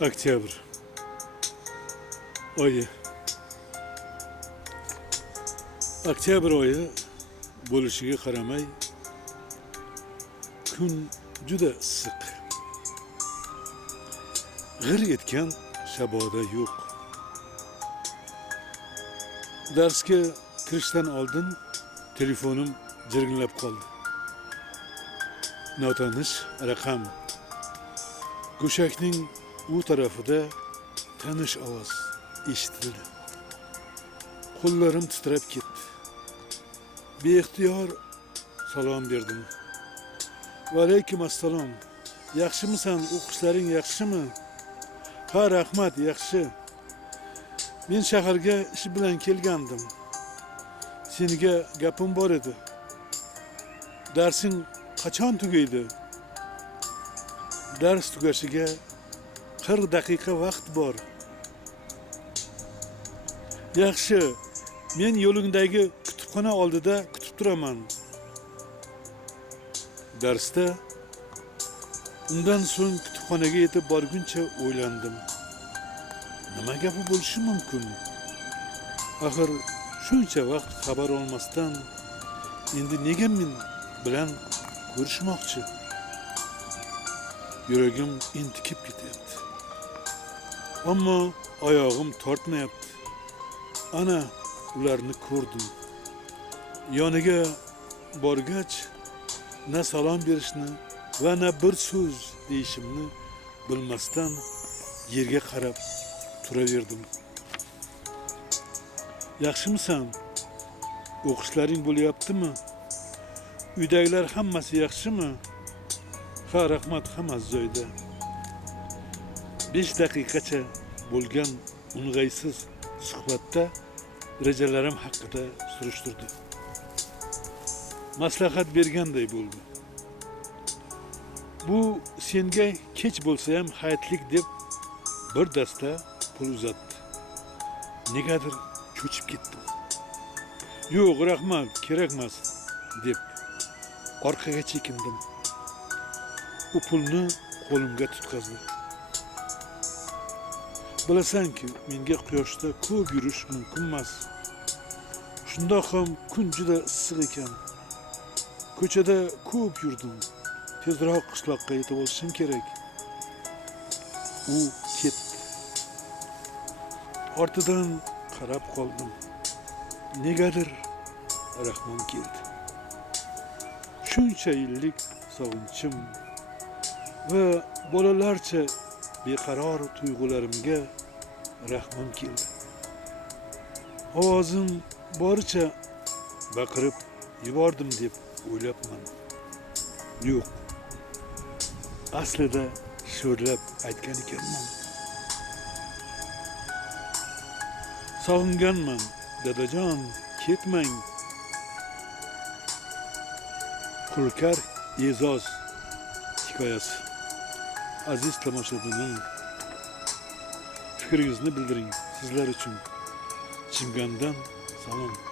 Oktyabr oyi. Oktyabr oyi bo'lishiga qaramay kun juda issiq. G'ir etgan shaboda yo'q. Darsga kirishdan oldin telefonim jirginlab qoldi. Notanish raqam. Go'shakning u tarafida tanish ovoz eshitildi. Qo'llarim titrab ketdi. Beixtiyor salom berdim. Va alaykum assalom. Yaxshimisan? O'qishlaring yaxshimi? Ha, rahmat, yaxshi. Men shaharga ish bilan kelgandim. Senga gapim bor edi. Darsing qachon tugaydi? Dars tugashiga 40 daqiqa vaqt bor. Yaxshi, men yo'lingdagi kutubxona oldida kutib turaman. Darsda undan so'ng kutubxonaga yetib borguncha o'ylandim. Nima gapi bo'lishi mumkin? Axir shuncha vaqt xabar olmasdan endi nega men bilan ko'rishmoqchi? Yuragim intikib ketyapti. Ammo oyog'im tortmayapti. Ana ularni ko'rdim. Yoniga borgach, na salom berishni va na bir so'z deyishimni bilmasdan yerga qarab turaverdim. Yaxshimisan? O'qishlaring bo'lyaptimi? Uydagilar hammasi yaxshimi? Ha, rahmat, hammasi joyida. 5 daqiqacha bo'lgan o'ng'aysiz suhbatda rejalarim haqida surishtirdi. Maslahat berganday bo'ldi. Bu senga kech bo'lsa ham hayitlik deb bir dasta pul uzatdi. Negadir cho'chib ketdim. Yo'q, rahmat, kerak emas deb orqaga chekindim. U pulni qo'limga tutqazdi. Bilasanki, menga quyoshda ko'p yurish mumkin emas. Shundoq ham kun juda issiq ekan. Ko'chada ko'p yurdim. Tezroq qishloqqa yetib olishim kerak. U ketdi. Ortidan qarab qoldim. Negadir rahmim keldi. Shuncha yillik sog'inchim va bolalarcha beqaror tuyg'ularimga rahmim keldi. Ovozim boricha baqirib yubordim deb o'ylabman. Yo'q. Aslida sho'rlab aytgan ekanman. Sog'inganman, dadajon, ketmang. Qulkar E'zoz hikoyasi. Aziz tomoshabinlar, fikringizni bildiring. Sizlar uchun Chimgandan salom.